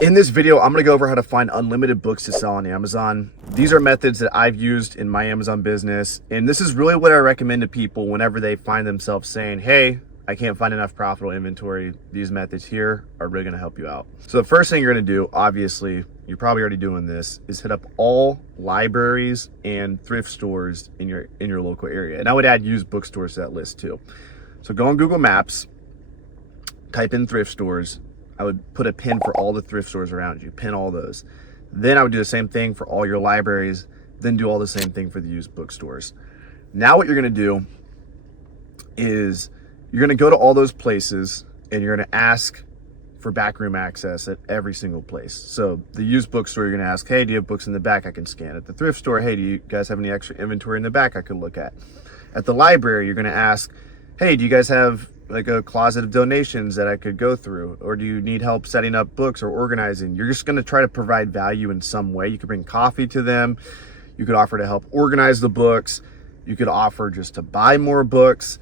In this video, I'm going to go over how to find unlimited books to sell on Amazon. These are methods that I've used in my Amazon business, and this is really what I recommend to people whenever they find themselves saying, hey, I can't find enough profitable inventory. These methods here are really going to help you out. So the first thing you're going to do, obviously, you're probably already doing this, is hit up all libraries and thrift stores in your local area. And I would add used bookstores to that list too. So go on Google Maps, type in thrift stores. I would put a pin for all the thrift stores around you, pin all those. Then I would do the same thing for all your libraries, then do all the same thing for the used bookstores. Now what you're gonna do is you're gonna go to all those places and you're gonna ask for backroom access at every single place. So the used bookstore, you're gonna ask, hey, do you have books in the back I can scan? At the thrift store, hey, do you guys have any extra inventory in the back I could look at? At the library, you're gonna ask, hey, do you guys have like a closet of donations that I could go through? Or do you need help setting up books or organizing? You're just gonna try to provide value in some way. You could bring coffee to them. You could offer to help organize the books. You could offer just to buy more books.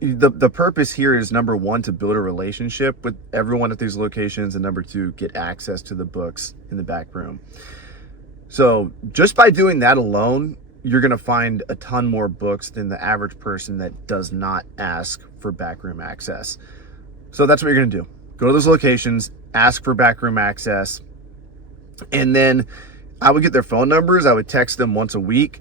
The purpose here is, number one, to build a relationship with everyone at these locations, and number two, get access to the books in the back room. So just by doing that alone, you're gonna find a ton more books than the average person that does not ask for backroom access. So that's what you're gonna do. Go to those locations, ask for backroom access, and then I would get their phone numbers. I would text them once a week,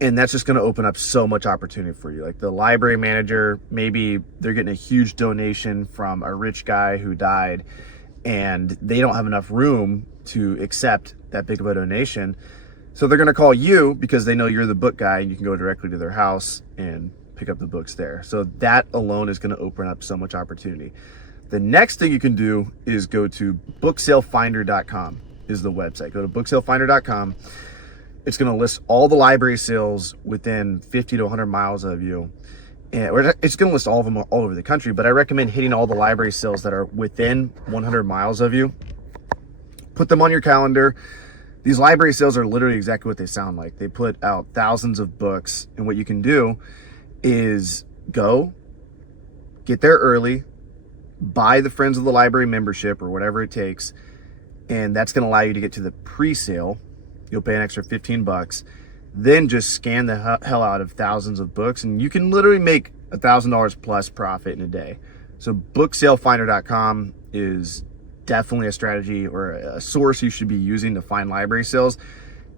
and that's just gonna open up so much opportunity for you. Like the library manager, maybe they're getting a huge donation from a rich guy who died, and they don't have enough room to accept that big of a donation. So they're gonna call you because they know you're the book guy and you can go directly to their house and pick up the books there. So that alone is gonna open up so much opportunity. The next thing you can do is go to booksalefinder.com is the website. Go to booksalefinder.com. It's gonna list all the library sales within 50 to 100 miles of you. And it's gonna list all of them all over the country, but I recommend hitting all the library sales that are within 100 miles of you. Put them on your calendar. These library sales are literally exactly what they sound like. They put out thousands of books, and what you can do is go, get there early, buy the Friends of the Library membership or whatever it takes, and that's gonna allow you to get to the pre-sale. You'll pay an extra 15 bucks, then just scan the hell out of thousands of books, and you can literally make $1,000 plus profit in a day. So booksalefinder.com is definitely a strategy or a source you should be using to find library sales.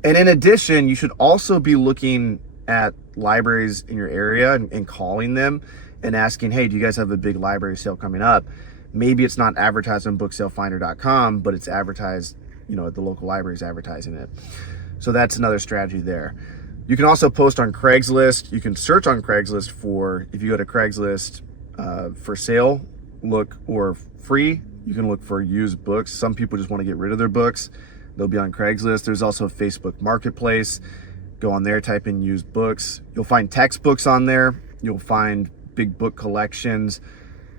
And in addition, you should also be looking at libraries in your area and calling them and asking, hey, do you guys have a big library sale coming up? Maybe it's not advertised on booksalefinder.com, but it's advertised, at the local libraries advertising it. So that's another strategy there. You can also post on Craigslist. You can search on Craigslist for, if you go to Craigslist for sale, look, or free, you can look for used books. Some people just want to get rid of their books. They'll be on Craigslist. There's also a Facebook Marketplace. Go on there, type in used books. You'll find textbooks on there. You'll find big book collections.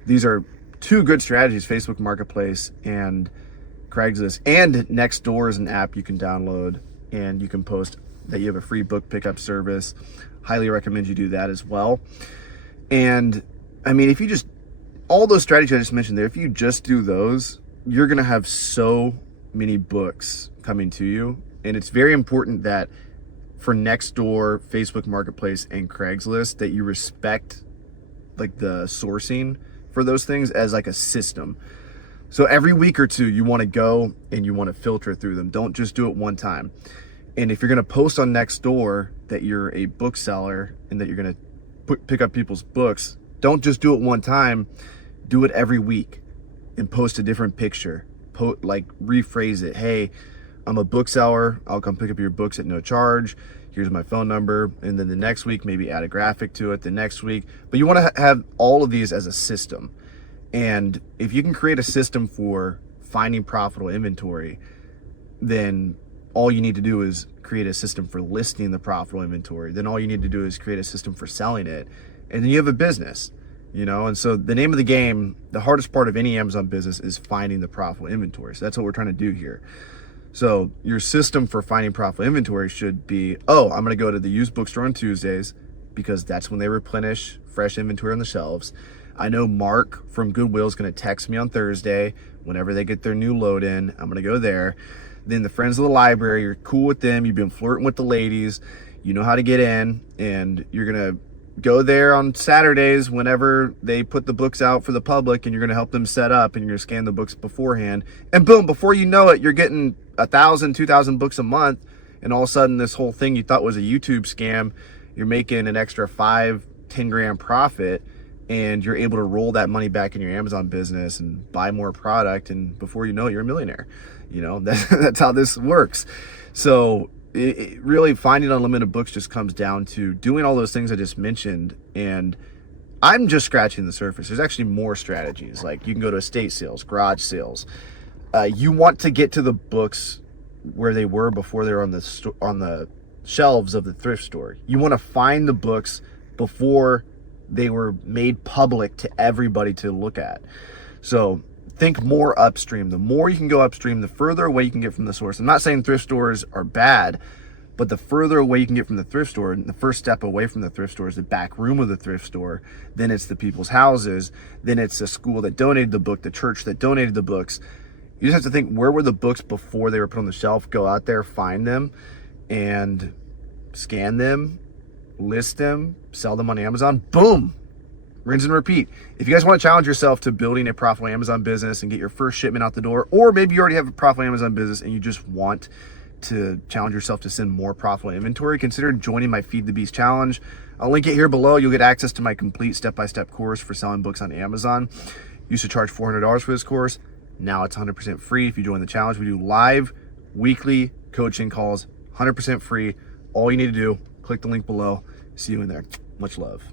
These are two good strategies, Facebook Marketplace and Craigslist. And Nextdoor is an app you can download, and you can post that you have a free book pickup service. Highly recommend you do that as well. And I mean, if you just, all those strategies I just mentioned there, if you just do those, you're gonna have so many books coming to you. And it's very important that for Nextdoor, Facebook Marketplace, and Craigslist, that you respect like the sourcing for those things as like a system. So every week or two, you wanna go and you wanna filter through them. Don't just do it one time. And if you're gonna post on Nextdoor that you're a bookseller and that you're gonna pick up people's books, don't just do it one time. Do it every week and post a different picture. Rephrase it. Hey, I'm a bookseller. I'll come pick up your books at no charge. Here's my phone number. And then the next week, maybe add a graphic to it the next week. But you want to have all of these as a system. And if you can create a system for finding profitable inventory, then all you need to do is create a system for listing the profitable inventory. Then all you need to do is create a system for selling it. And then you have a business. And so the name of the game, the hardest part of any Amazon business is finding the profitable inventory. So that's what we're trying to do here. So your system for finding profitable inventory should be, I'm going to go to the used bookstore on Tuesdays because that's when they replenish fresh inventory on the shelves. I know Mark from Goodwill is going to text me on Thursday Whenever they get their new load in, I'm going to go there. Then the friends of the library, you're cool with them. You've been flirting with the ladies. You know how to get in, and you're going to go there on Saturdays whenever they put the books out for the public, and you're going to help them set up, and you're going to scan the books beforehand. And boom, before you know it, you're getting 1,000, 2,000 books a month. And all of a sudden, this whole thing you thought was a YouTube scam, you're making an extra 5-10 grand profit, and you're able to roll that money back in your Amazon business and buy more product. And before you know it, you're a millionaire. You know, that's how this works. So it really, finding unlimited books just comes down to doing all those things I just mentioned. And I'm just scratching the surface. There's actually more strategies. Like, you can go to estate sales, garage sales. You want to get to the books where they were before they were on the shelves of the thrift store. You want to find the books before they were made public to everybody to look at. So think more upstream. The more you can go upstream, the further away you can get from the source. I'm not saying thrift stores are bad, but the further away you can get from the thrift store, the first step away from the thrift store is the back room of the thrift store. Then it's the people's houses. Then it's the school that donated the book, the church that donated the books. You just have to think, where were the books before they were put on the shelf? Go out there, find them, and scan them, list them, sell them on Amazon. Boom! Rinse and repeat. If you guys want to challenge yourself to building a profitable Amazon business and get your first shipment out the door, or maybe you already have a profitable Amazon business and you just want to challenge yourself to send more profitable inventory, consider joining my Feed the Beast challenge. I'll link it here below. You'll get access to my complete step-by-step course for selling books on Amazon. Used to charge $400 for this course. Now it's 100% free. If you join the challenge, we do live weekly coaching calls, 100% free. All you need to do, click the link below. See you in there. Much love.